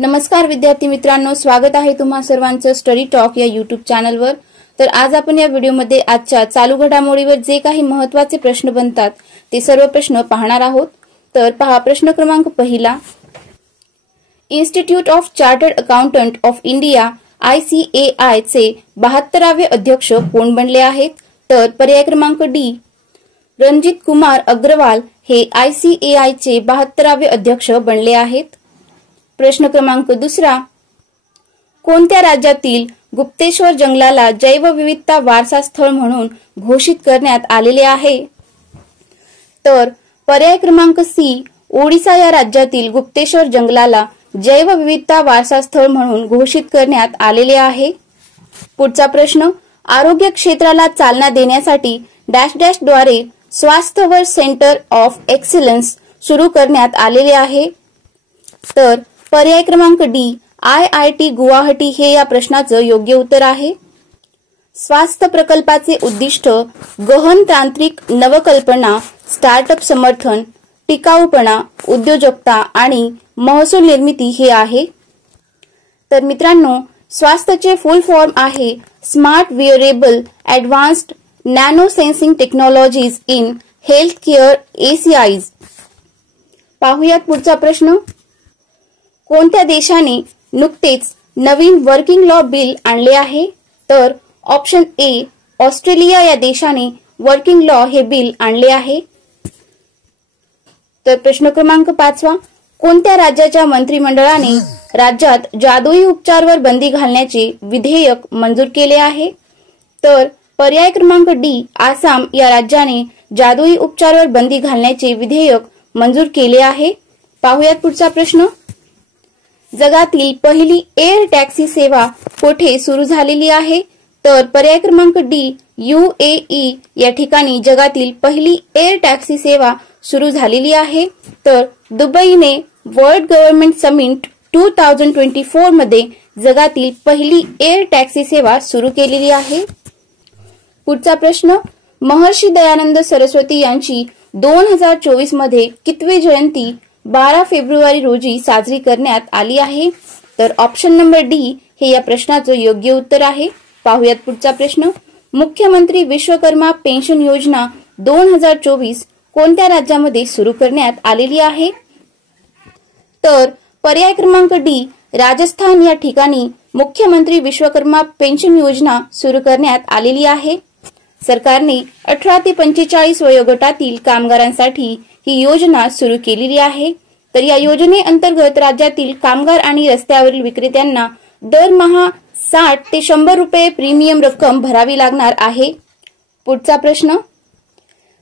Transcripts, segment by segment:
नमस्कार विद्यार्थी मित्रांनो, स्वागत आहे तुम्हा सर्वांचं स्टडी टॉक या यूट्यूब चॅनलवर। तर आज आपण या व्हिडिओमध्ये आजच्या चालू घडामोडीवर जे काही महत्त्वाचे प्रश्न बनतात ते सर्व प्रश्न पाहणार आहोत। तर पहा, प्रश्न क्रमांक पहिला, institute of chartered accountant of India ICAI चे 72वे अध्यक्ष कोण बनले आहेत? तर पर्याय क्रमांक डी, रणजित कुमार अग्रवाल हे ICAI चे 72वे अध्यक्ष बनले आहेत। प्रश्न क्रमांक दुसरा, कोणत्या राज्यातील गुप्तेश्वर जंगलाला जैवविविधता वारसा स्थळ म्हणून घोषित करण्यात आलेले आहे? तर पर्याय क्रमांक सी, ओडिशा या राज्यातील गुप्तेश्वर जंगलाला जैवविविधता वारसा स्थळ म्हणून घोषित करण्यात आलेले आहे। पुढचा प्रश्न, आरोग्य क्षेत्राला चालना देण्यासाठी डॅश डॅश द्वारे स्वास्थ्यवर सेंटर ऑफ एक्सलन्स सुरू करण्यात आलेले आहे? तर पर्याय क्रमांक डी, IIT गुवाहाटी हे या प्रश्नाचं योग्य उत्तर आहे। स्वास्थ्य प्रकल्पाचे उद्दिष्ट गहन तांत्रिक नवकल्पना, स्टार्टअप समर्थन, टिकाऊपणा, उद्योजकता आणि महसूल निर्मिती हे आहे। तर मित्रांनो, स्वास्थ्याचे फुल फॉर्म आहे smart wearable advanced nano sensing technologies in health care ACIs। पाहूयात पुढचा प्रश्न, कोणत्या देशाने नुकतेच नवीन वर्किंग लॉ बिल आणले आहे? तर ऑप्शन ए, ऑस्ट्रेलिया या देशाने वर्किंग लॉ हे बिल आणले आहे। तर प्रश्न क्रमांक 5वा, कोणत्या राज्याच्या मंत्रिमंडळाने राज्यात जादुई उपचारावर बंदी घालण्याचे विधेयक मंजूर केले आहे? तर पर्याय क्रमांक डी, आसाम या राज्याने जादुई उपचारावर बंदी घालण्याचे विधेयक मंजूर केले आहे। पाहूयात पुढचा प्रश्न, जगातील पहिली एअर टॅक्सी सेवा कोठे सुरू झालेली आहे? तर पर्याय क्रमांक डी, UAE या ठिकाणी जगातील पहिली एअर टॅक्सी सेवा सुरू झालेली आहे। तर दुबईने वर्ल्ड गव्हर्नमेंट समिट 2024 मध्ये जगातील पहिली एअर टॅक्सी सेवा सुरू केलेली आहे। पुढचा प्रश्न, महर्षी दयानंद सरस्वती यांची 2024 मध्ये कितवी जयंती 12 फेब्रुवारी रोजी साजरी करण्यात आली आहे? तर ऑप्शन नंबर डी हे या प्रश्नाचं योग्य उत्तर आहे। पाहूयात पुढचा प्रश्न, मुख्यमंत्री विश्वकर्मा पेन्शन योजना 2024 कोणत्या राज्यामध्ये सुरू करण्यात आलेली आहे? तर पर्याय क्रमांक डी, राजस्थान या ठिकाणी मुख्यमंत्री विश्वकर्मा पेन्शन योजना सुरू करण्यात आलेली आहे। सरकारने 18 ते 45 वयोगटातील कामगारांसाठी ही योजना सुरू केलेली आहे। तर या योजनेअंतर्गत राज्यातील कामगार आणि रस्त्यावरील विक्रेत्यांना दरमहा 60 ते 100 रुपये प्रीमियम रक्कम भरावी लागणार आहे। पुढचा प्रश्न,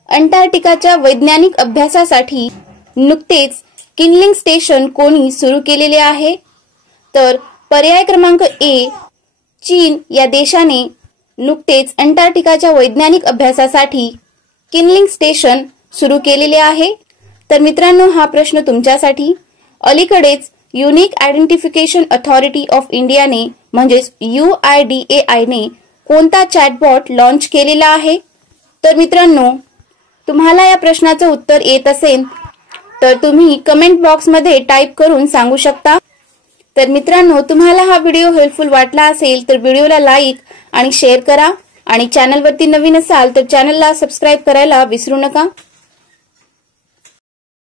अंटार्क्टिकाच्या वैज्ञानिक अभ्यासासाठी नुकतेच किनलिंग स्टेशन कोणी सुरू केलेले आहे? तर पर्याय क्रमांक ए, चीन या देशाने नुकतेच अंटार्क्टिकाच्या वैज्ञानिक अभ्यासासाठी किनलिंग स्टेशन सुरू केलेले आहे। तर मित्रांनो, हा प्रश्न तुमच्यासाठी, अलीकडेच युनिक आयडेंटिफिकेशन अथॉरिटी ऑफ इंडियाने म्हणजेच UIDAI ने कोणता चॅटबॉट लॉन्च केलेला आहे? तर मित्रांनो, तुम्हाला या प्रश्नाचं उत्तर येत असेल तर तुम्ही कमेंट बॉक्समध्ये टाईप करून सांगू शकता। तर मित्रांनो, तुम्हाला हा व्हिडिओ हेल्पफुल वाटला असेल तर व्हिडिओला लाईक आणि शेअर करा आणि चॅनलवरती नवीन असाल तर चॅनलला सबस्क्राईब करायला विसरू नका।